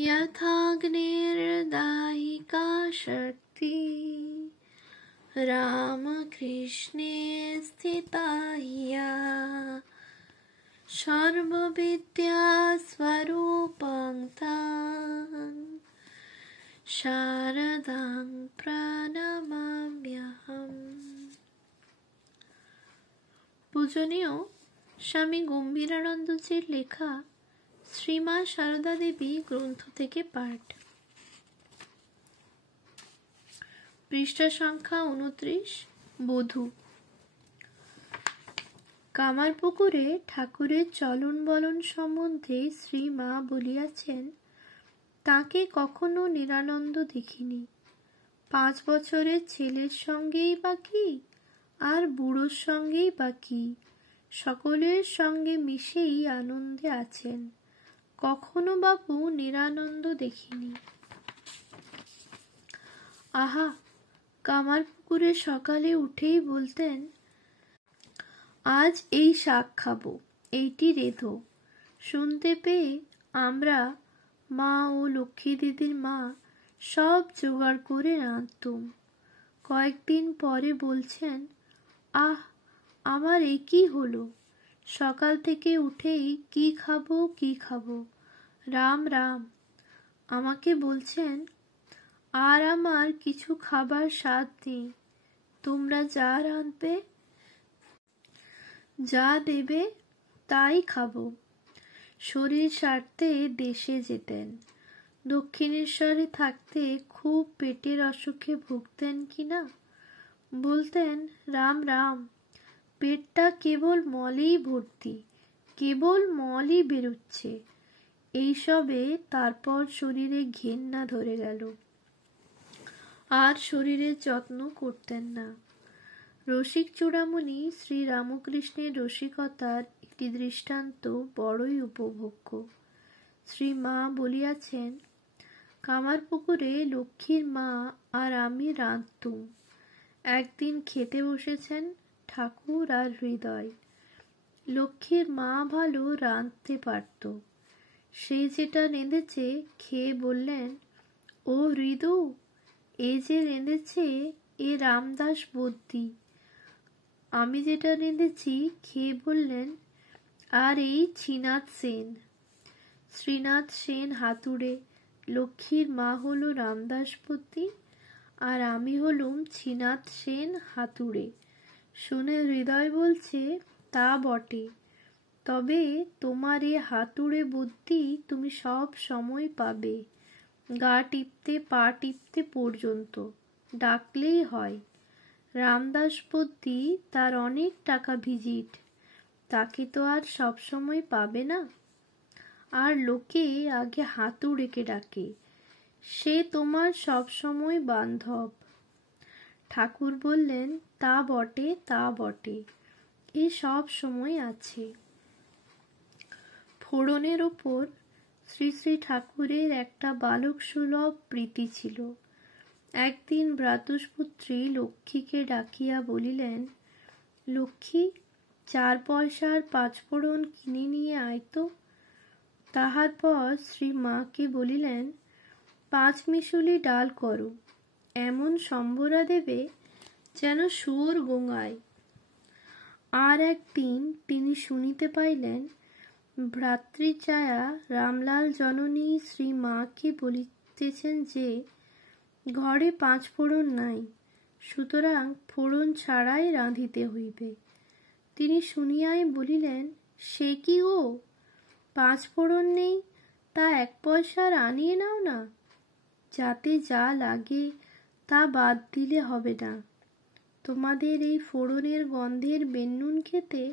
यथाग्निर्दायिका शक्ति रामकृष्णे स्थिता या सर्वविद्यास्वरूपं तां शारदां प्रणमाम्यहम्। পূজনীয় স্বামী গম্ভীরানন্দজির লেখা শ্রীমা সারদা দেবী গ্রন্থ থেকে পাঠ, পৃষ্ঠা সংখ্যা 29। বধূ। কামারপুকুরে ঠাকুরের চলন বলন সম্বন্ধে শ্রীমা বলিয়াছেন, তাকে কখনো নিরানন্দ দেখিনি। 5 বছরের ছেলের সঙ্গেই বা কি, আর বুড়োর সঙ্গেই বা কি, সকলের সঙ্গে মিশেই আনন্দে আছেন। কখনো বাপু নিরানন্দ দেখিনি। আহা, কামারপুকুরে সকালে উঠেই বলতেন, আজ এই শাক খাবো, এইটি রেঁধো। শুনতে পেয়ে আমরা, মা ও লক্ষ্মী দিদির মা, সব জোগাড় করে রাঁধতুম। কয়েকদিন পরে বলছেন, আহ, আমার এ কি হলো, সকাল থেকে উঠেই কি খাবো কি খাবো, রাম রাম। আমাকে বলছেন, আর আমার কিছু খাবার স্বাদ নেই, তোমরা যা রাঁধবে, যা দেবে তাই খাবো। শরীর সারতে দেশে যেতেন। দক্ষিণেশ্বরে থাকতে খুব পেটের অসুখে ভুগতেন কিনা। বলতেন, রাম রাম, পেটটা কেবল মলেই ভর্তি, কেবল মলই বেরুচ্ছে। এইসবে তারপর শরীরে ঘেন্না ধরে গেল, আর শরীরের যত্ন করতেন না। রসিক চূড়ামণি শ্রী রামকৃষ্ণের রসিকতার একটি দৃষ্টান্ত বড়ই উপভোগ্য। শ্রী মা বলিয়াছেন, কামারপুকুরে লক্ষ্মীর মা আর আমি রাঁধতুম। একদিন খেতে বসেছেন ঠাকুর আর হৃদয়। লক্ষ্মীর মা ভালো রাঁধতে পারত। সে যেটা রেঁধেছে খেয়ে বললেন, ও হৃদু, এ যে রেঁধেছে এ রামদাস বদ্যি। আমি যেটা রেঁধেছি খেয়ে বললেন, আর এই শ্রীনাথ সেন। শ্রীনাথ সেন হাতুড়ে, লক্ষ্মীর মা হলো রামদাস বদ্যি, আর আমি হলুম শ্রীনাথ সেন হাতুড়ে। শুনে হৃদয় বলছে, তা বটে, তবে তোমার এ হাতুড়ে বুদ্ধি তুমি সব সময় পাবে, গা টিপতে পা টিপতে পর্যন্ত, ডাকলেই হয়। রামদাস বদ্যি তার অনেক টাকা ভিজিট, তাকে তো আর সব সময় পাবে না। আর লোকে আগে হাতুড়েকে ডাকে, সে তোমার সব সময় বান্ধব। ঠাকুর বললেন, তা বটে তা বটে, এ সব সময় আছে। ফোড়নের ওপর শ্রী শ্রী ঠাকুরের একটা বালক সুলভ প্রীতি ছিল। একদিন ভ্রাতুষ্পুত্রী লক্ষ্মীকে ডাকিয়া বলিলেন, লক্ষ্মী, 4 পয়সার 5 ফোড়ন কিনে নিয়ে আয় তো। তাহার পর শ্রী মাকে বলিলেন, 5 মিশুলি ডাল করো, এমন সম্বরা দেবে যেন শুয়োর গোঙায়। আর একদিন তিনি শুনিতে পাইলেন, ভ্রাতৃজায়া রামলাল জননী শ্রী মাকে বলিতেছেন যে ঘরে 5 ফোড়ন নাই, সুতরাং ফোড়ন ছাড়াই রাঁধিতে হইবে। তিনি শুনিয়াই বলিলেন, সে কি গো, 5 ফোড়ন নেই, তা 1 পয়সার আনিয়ে নাও না, যাতে যা লাগে তা বাদ দিলে হবে না। তোমাদের এই ফোড়নের গন্ধের বেন্নুন খেতে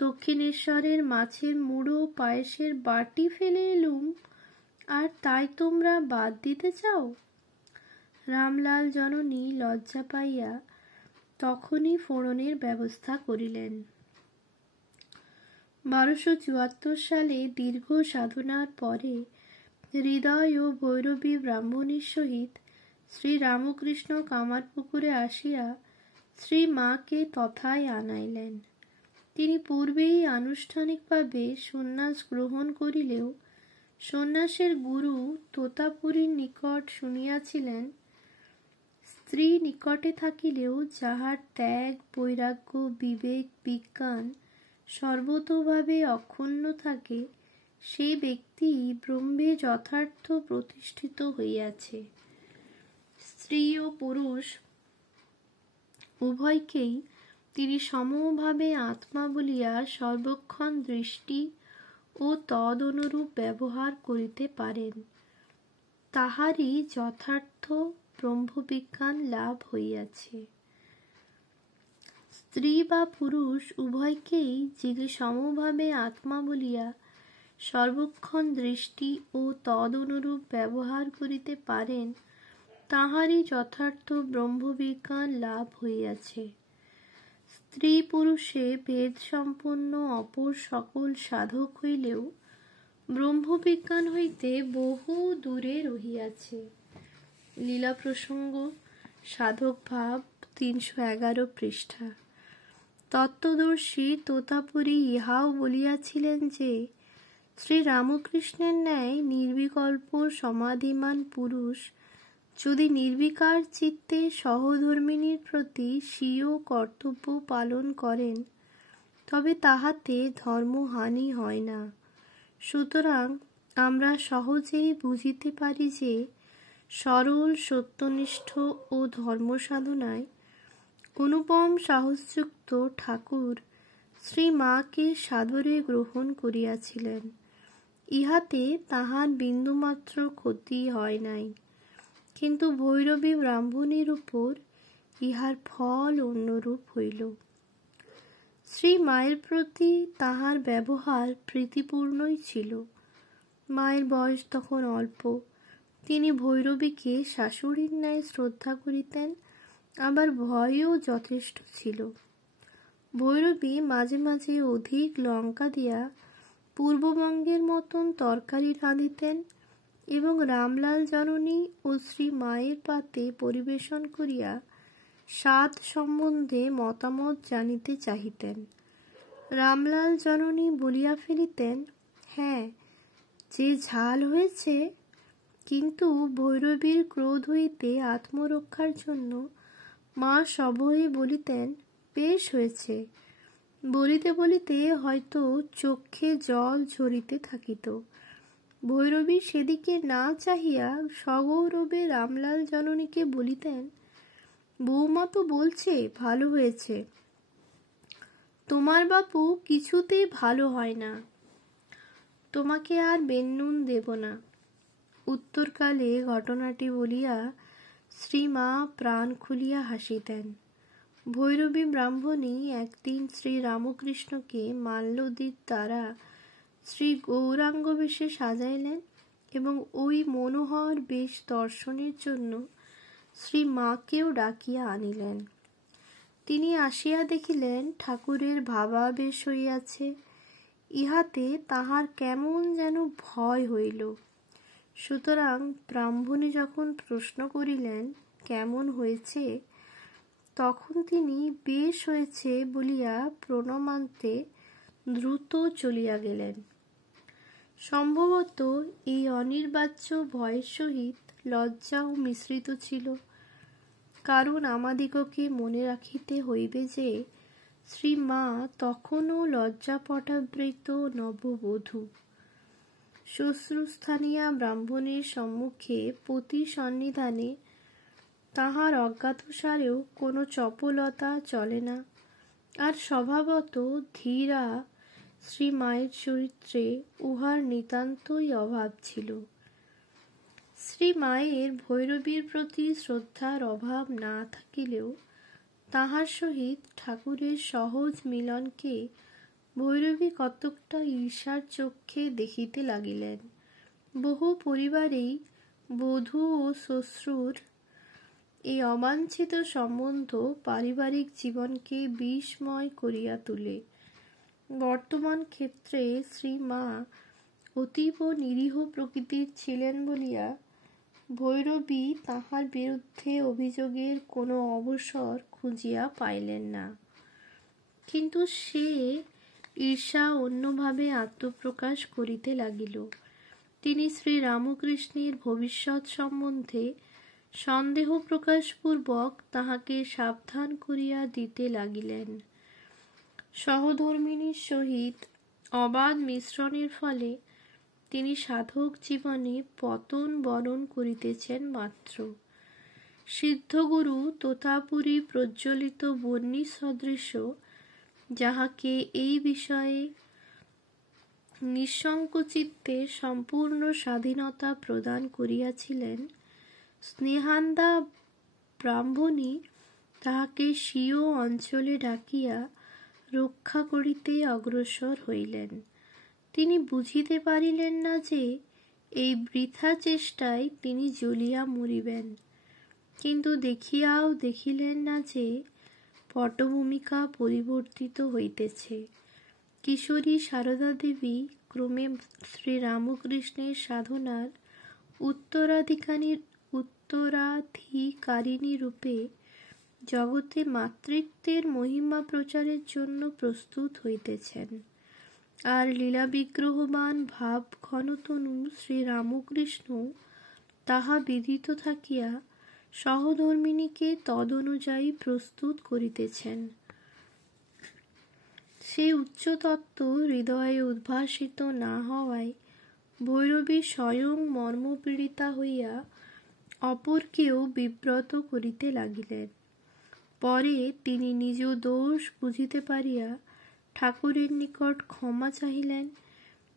দক্ষিণেশ্বরের মাছের মুড়ো পায়েসের বাটি ফেলে এলুম, আর তাই তোমরা বাদ দিতে চাও। রামলাল জননী লজ্জা পাইয়া তখনই ফোড়নের ব্যবস্থা করিলেন। 1274 সালে দীর্ঘ সাধনার পরে হৃদয় ও ভৈরবী ব্রাহ্মণীর সহিত শ্রী রামকৃষ্ণ কামারপুকুরে আসিয়া শ্রী মাকে তথায় আনাইলেন। তিনি পূর্বেই আনুষ্ঠানিকভাবে সন্ন্যাস গ্রহণ করিলেও সন্ন্যাসের গুরু তোতাপুরীর নিকট শুনিয়াছিলেন, স্ত্রী নিকটে থাকিলেও যাহার ত্যাগ, বৈরাগ্য, বিবেক, বিজ্ঞান সর্বতোভাবে অক্ষুণ্ণ থাকে, সেই ব্যক্তি ব্রহ্মে যথার্থ প্রতিষ্ঠিত হইয়াছে। স্ত্রী ও পুরুষ উভয়কেই তিনি সমভাবে আত্মা বলিয়া সর্বক্ষণ দৃষ্টি ও তদ অনুরূপ ব্যবহার করিতে পারেন। তাহারই যথার্থ ব্রহ্মবিজ্ঞান লাভ হইয়াছে। স্ত্রী বা পুরুষ উভয়কেই যিনি সমভাবে আত্মা বলিয়া সর্বক্ষণ দৃষ্টি ও তদ অনুরূপ ব্যবহার করিতে পারেন, তাহারই যথার্থ ব্রহ্মবিজ্ঞান লাভ হইয়াছে। স্ত্রী পুরুষে ভেদ সম্পন্ন অপর সকল সাধক হইলেও ব্রহ্মবিজ্ঞান হইতে বহু দূরে রহিয়াছে। লীলা প্রসঙ্গ, সাধক ভাব, 311 পৃষ্ঠা। তত্ত্বদর্শী তোতাপুরী ইহাও বলিয়াছিলেন যে, শ্রীরামকৃষ্ণের ন্যায় নির্বিকল্প সমাধিমান পুরুষ যদি নির্বিকার চিত্তে সহধর্মিণীর প্রতি স্বীয় কর্তব্য পালন করেন, তবে তাহাতে ধর্মহানি হয় না। সুতরাং আমরা সহজেই বুঝিতে পারি যে, সরল সত্যনিষ্ঠ ও ধর্মসাধনায় অনুপম সাহসযুক্ত ঠাকুর শ্রীমাকে সাদরে গ্রহণ করিয়াছিলেন। ইহাতে তাহার বিন্দুমাত্র ক্ষতি হয় নাই, কিন্তু ভৈরবী ব্রাহ্মণীর উপর ইহার ফল অন্যরূপ হইল। শ্রী মায়ের প্রতি তাহার ব্যবহার প্রীতিপূর্ণই ছিল। মায়ের বয়স তখন অল্প। তিনি ভৈরবীকে শাশুড়ির ন্যায় শ্রদ্ধা করিতেন, আবার ভয়ও যথেষ্ট ছিল। ভৈরবী মাঝে মাঝে অধিক লঙ্কা দিয়া পূর্ববঙ্গের মতন তরকারি রাঁধিতেন এবং রামলাল জননী ও শ্রী মায়ের পাতে পরিবেশন করিয়া স্বাদ সম্বন্ধে মতামত জানিতে চাহিতেন। রামলাল জননী বলিয়া ফেলিতেন, হ্যাঁ, যে ঝাল হয়েছে। কিন্তু ভৈরবীর ক্রোধ হইতে আত্মরক্ষার জন্য মা সভয়ে বলিতেন, বেশ হয়েছে। বলিতে বলিতে হয়তো চক্ষে জল ঝরিতে থাকিত। ভৈরবী সেদিকে না চাহিয়া সগৌরবে রামলাল জননীকে বলিতেন, বৌমা তো বলছে ভালো হয়েছে, তোমার বাপু কিছুতেই ভালো হয় না, তোমাকে আর বেন্নুন দেব না। উত্তরকালে ঘটনাটি বলিয়া শ্রীমা প্রাণ খুলিয়া হাসিতেন। ভৈরবী ব্রাহ্মণী একদিন শ্রী রামকৃষ্ণকে মাল্যদীপ দ্বারা শ্রী গৌরাঙ্গ বেশে সাজাইলেন এবং ওই মনোহর বেশ দর্শনের জন্য শ্রী মাকেও ডাকিয়া আনিলেন। তিনি আসিয়া দেখিলেন ঠাকুরের ভাবাবেশ হইয়াছে। ইহাতে তাহার কেমন যেন ভয় হইল। সুতরাং ব্রাহ্মণী যখন প্রশ্ন করিলেন কেমন হয়েছে, তখন তিনি বেশ হয়েছে বলিয়া প্রণামান্তে দ্রুত চলিয়া গেলেন। সম্ভবত এই অনির্বাচ্য ভয়ের সহিত লজ্জাও মিশ্রিত ছিল, কারণ আমাদিগকে মনে রাখিতে হইবে যে শ্রী মা তখনও লজ্জাপটাবৃত নববধূ। শ্বশ্রুস্থানীয়া ব্রাহ্মণের সম্মুখে পতি সন্নিধানে তাহার অজ্ঞাতসারেও কোনো চপলতা চলে না, আর স্বভাবত ধীরা শ্রী মায়ের চরিত্রে উহার নিতান্তই অভাব ছিল। শ্রী মায়ের ভৈরবীর প্রতি শ্রদ্ধার অভাব না থাকিলেও তাহার সহিত ঠাকুরের সহজ মিলনকে ভৈরবী কতকটা ঈর্ষার চক্ষে দেখিতে লাগিলেন। বহু পরিবারেই বধূ ও শ্বশ্রুর এই অবাঞ্ছিত সম্বন্ধ পারিবারিক জীবনকে বিষময় করিয়া তোলে। বর্তমান ক্ষেত্রে শ্রী মা অতীব নিরীহ প্রকৃতির ছিলেন বলিয়া ভৈরবী তাহার বিরুদ্ধে অভিযোগের কোনো অবসর খুঁজিয়া পাইলেন না। কিন্তু সে ঈর্ষা অন্যভাবে আত্মপ্রকাশ করিতে লাগিল। তিনি শ্রী রামকৃষ্ণের ভবিষ্যৎ সম্বন্ধে সন্দেহ প্রকাশপূর্বক তাহাকে সাবধান করিয়া দিতে লাগিলেন। সহধর্মিণীর সহিত অবাধ মিশ্রণের ফলে তিনি সাধক জীবনে পতন বরণ করিতেছেন মাত্র। সিদ্ধগুরু তোতাপুরী প্রজ্বলিত বহ্নি সদৃশ যাহাকে এই বিষয়ে নিঃসংকোচিত্তে সম্পূর্ণ স্বাধীনতা প্রদান করিয়াছিলেন, স্নেহান্দা ব্রাহ্মণী তাহাকে স্বীয় অঞ্চলে ডাকিয়া রক্ষা করিতে অগ্রসর হইলেন। তিনি বুঝিতে পারিলেন না যে এই বৃথা চেষ্টায় তিনি জ্বলিয়া মরিবেন, কিন্তু দেখিয়াও দেখিলেন না যে পটভূমিকা পরিবর্তিত হইতেছে। কিশোরী সারদা দেবী ক্রমে শ্রীরামকৃষ্ণের সাধনার উত্তরাধিকারিণী রূপে জগতে মাতৃত্বের মহিমা প্রচারের জন্য প্রস্তুত হইতেছেন, আর লীলা বিগ্রহবান ভাব ঘনতনু শ্রীরামকৃষ্ণ তাহা বিদিত থাকিয়া সহধর্মিণীকে তদনুযায়ী প্রস্তুত করিতেছেন। সেই উচ্চতত্ত্ব হৃদয়ে উদ্ভাসিত না হওয়ায় ভৈরবী স্বয়ং মর্মপীড়িতা হইয়া অপরকেও বিব্রত করিতে লাগিলেন। পরে তিনি নিজ দোষ বুঝিতে পারিয়া ঠাকুরের নিকট ক্ষমা চাহিলেন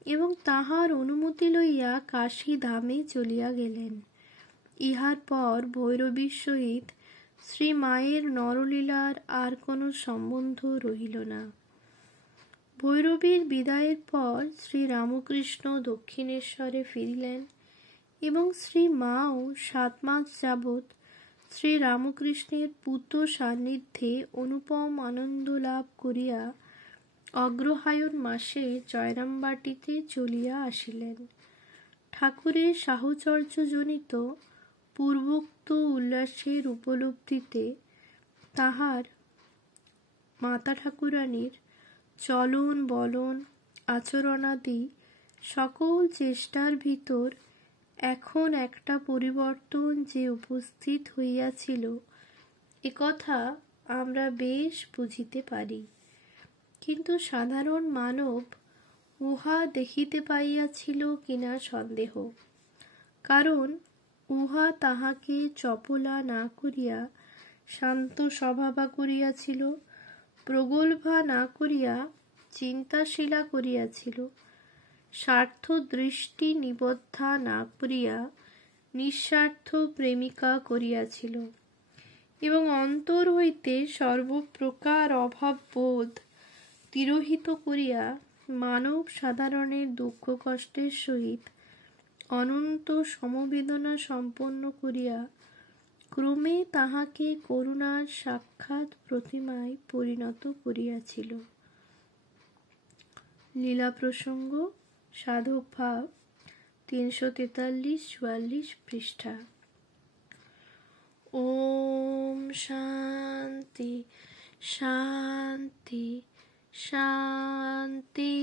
এবং তাহার অনুমতি লইয়া কাশী ধামে চলিয়া গেলেন। ইহার পর ভৈরবীর সহিত শ্রী মায়ের নরলীলার আর কোনো সম্বন্ধ রহিল না। ভৈরবীর বিদায়ের পর শ্রীরামকৃষ্ণ দক্ষিণেশ্বরে ফিরিলেন এবং শ্রী মাও 7 মাস যাবৎ শ্রীরামকৃষ্ণের পূত সান্নিধ্যে অনুপম আনন্দ লাভ করিয়া অগ্রহায়ণ মাসে জয়রামবাটিতে চলিয়া আসিলেন। ঠাকুরের সাহচর্যজনিত পূর্বোক্ত উল্লাসের উপলব্ধিতে তাহার মাতা ঠাকুরানীর চলন বলন আচরণাদি সকল চেষ্টার ভিতর এখন একটা পরিবর্তন যে উপস্থিত হইয়াছিল, একথা আমরা বেশ বুঝিতে পারি। কিন্তু সাধারণ মানব উহা দেখিতে পাইয়াছিল কিনা সন্দেহ, কারণ উহা তাহাকে চপলা না করিয়া শান্ত স্বভাবা করিয়াছিল, প্রগল্ভা না করিয়া চিন্তাশীলা করিয়াছিল, স্বার্থ দৃষ্টি নিবদ্ধা না করিয়া নিঃস্বার্থ প্রেমিকা করিয়াছিল, এবং অন্তর হইতে সর্বপ্রকার অভাববোধ তিরোহিত করিয়া মানব সাধারণের দুঃখ কষ্টের সহিত অনন্ত সমবেদনা সম্পন্ন করিয়া ক্রমে তাহাকে করুণার সাক্ষাৎ প্রতিমায় পরিণত করিয়াছিল। লীলা প্রসঙ্গ সাধক ভাব 343-44 পৃষ্ঠা। ওম শান্তি শান্তি শান্তি।